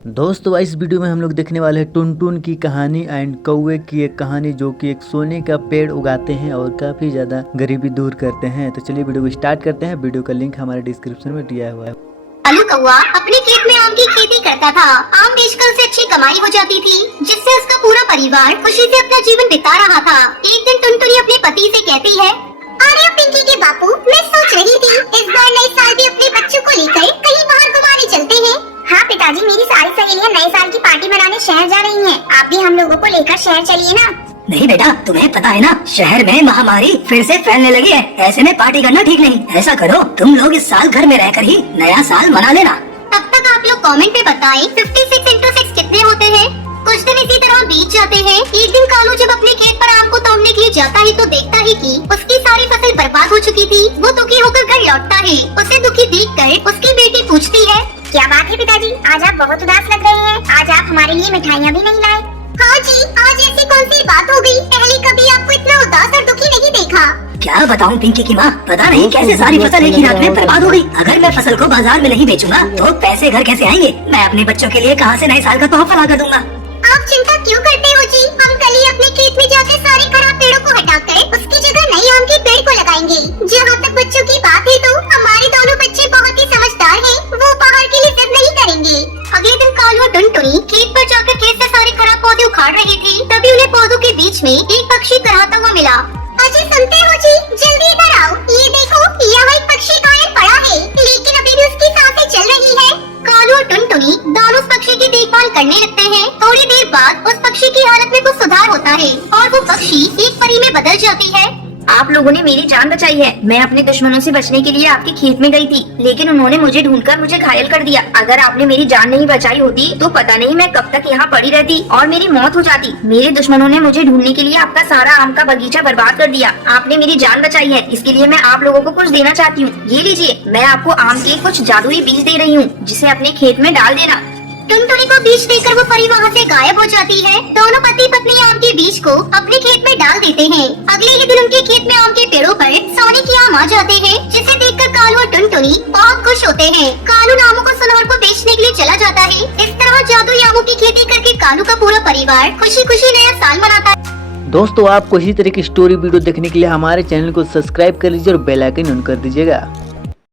दोस्तों इस वीडियो में हम लोग देखने वाले हैं टुनटुन की कहानी एंड कौवे की एक कहानी जो कि एक सोने का पेड़ उगाते हैं और काफी ज्यादा गरीबी दूर करते हैं। तो चलिए वीडियो को स्टार्ट करते हैं। वीडियो का लिंक हमारे डिस्क्रिप्शन में दिया हुआ है। अलू कौवा अपने खेत में आम की खेती करता था। आम बेचकर उसे अच्छी कमाई हो जाती थी, जिससे उसका पूरा परिवार खुशी से अपना जीवन बिता रहा था। एक दिन टुनटुनी अपने पति से कहती है, अरे पिंकी के बापू, मैं सोच रही थी इस बार नए साल भी अपने बच्चों को लेकर कहीं बाहर घुमाने चलते हैं। हाँ पिताजी, मेरी सारी सहेलियां नए साल की पार्टी मनाने शहर जा रही हैं। आप भी हम लोगों को लेकर शहर चलिए ना। नहीं बेटा, तुम्हें पता है ना, शहर में महामारी फिर से फैलने लगी है। ऐसे में पार्टी करना ठीक नहीं। ऐसा करो, तुम लोग इस साल घर में रहकर ही नया साल मना लेना। तब तक आप लोग कमेंट में बताएं 56 into 6 कितने होते हैं। कुछ दिन इसी तरह बीत जाते हैं। एक दिन कालू जब अपने खेत पर आम को तोड़ने के लिए जाता है तो देखता है कि उसकी सारी फसल बर्बाद हो चुकी थी। वो दुखी होकर घर लौटता है। उसे दुखी देखकर उसकी बेटी पूछती है, क्या बात है पिताजी, आज आप बहुत उदास लग रहे हैं। आज आप हमारे लिए मिठाइयाँ भी नहीं लाए। हाँ जी, आज ऐसी कौन सी बात हो गई, पहले कभी आपको इतना उदास और दुखी नहीं देखा। क्या बताऊं पिंकी की माँ, पता नहीं कैसे सारी फसल एक ही रात में बर्बाद हो गई। अगर मैं फसल को बाजार में नहीं बेचूंगा तो पैसे घर कैसे आएंगे। मैं अपने बच्चों के लिए कहाँ से नए साल का तोहफा ला कर दूंगा। आप चिंता क्यों करते हो जी, हम कल ही अपने खेत में जाकर सारे खराब पेड़ों को हटाकर उसकी जगह नए आम के पेड़ को लगाएंगे। जहाँ तक बच्चों की बात है तो हमारे दोनों बच्चे बहुत ही समझदार हैं, वो बाहर के लिए जिद नहीं करेंगे। अगले दिन कालू और टुनटुनी खेत पर जाकर खेत से सारे खराब पौधे उखाड़ रहे थे। तभी उन्हें पौधों के बीच में एक पक्षी कराहता हुआ मिला। अजय सुनते हो जी, जल्दी इधर आओ। ये देखो, यहाँ एक पक्षी घायल पड़ा है, लेकिन अभी भी उसकी सांसें चल रही है। कालू और टुनटुनी दोनों उस पक्षी की देखभाल करने लगते हैं। थोड़ी देर बाद उस पक्षी की हालत में कुछ सुधार होता है और वो पक्षी एक परी में बदल जाती है। आप लोगों ने मेरी जान बचाई है। मैं अपने दुश्मनों से बचने के लिए आपके खेत में गई थी, लेकिन उन्होंने मुझे ढूंढकर मुझे घायल कर दिया। अगर आपने मेरी जान नहीं बचाई होती तो पता नहीं मैं कब तक यहाँ पड़ी रहती और मेरी मौत हो जाती। मेरे दुश्मनों ने मुझे ढूंढने के लिए आपका सारा आम का बगीचा बर्बाद कर दिया। आपने मेरी जान बचाई है, इसके लिए मैं आप लोगों को कुछ देना चाहती हूँ। ये लीजिए, मैं आपको आम के कुछ जादुई बीज दे रही हूँ, जिसे अपने खेत में डाल देना। टुनटुनी को बीज देकर वो परी वहाँ से गायब हो जाती है। दोनों पति पत्नी आम के बीज को अपने खेत में डाल देते हैं। अगले ही दिन उनके खेत में आम के पेड़ों पर सोने के आम आ जाते हैं, जिसे देखकर कालू और टुनटुनी बहुत खुश होते हैं। कालू आमों को सुनहर को बेचने के लिए चला जाता है। इस तरह जादुई आमों की खेती करके कालू का पूरा परिवार खुशी खुशी नया साल मनाता है। दोस्तों आपको इसी तरह की स्टोरी वीडियो देखने के लिए हमारे चैनल को सब्सक्राइब कर लीजिए और बेल आइकन ऑन कर दीजिएगा।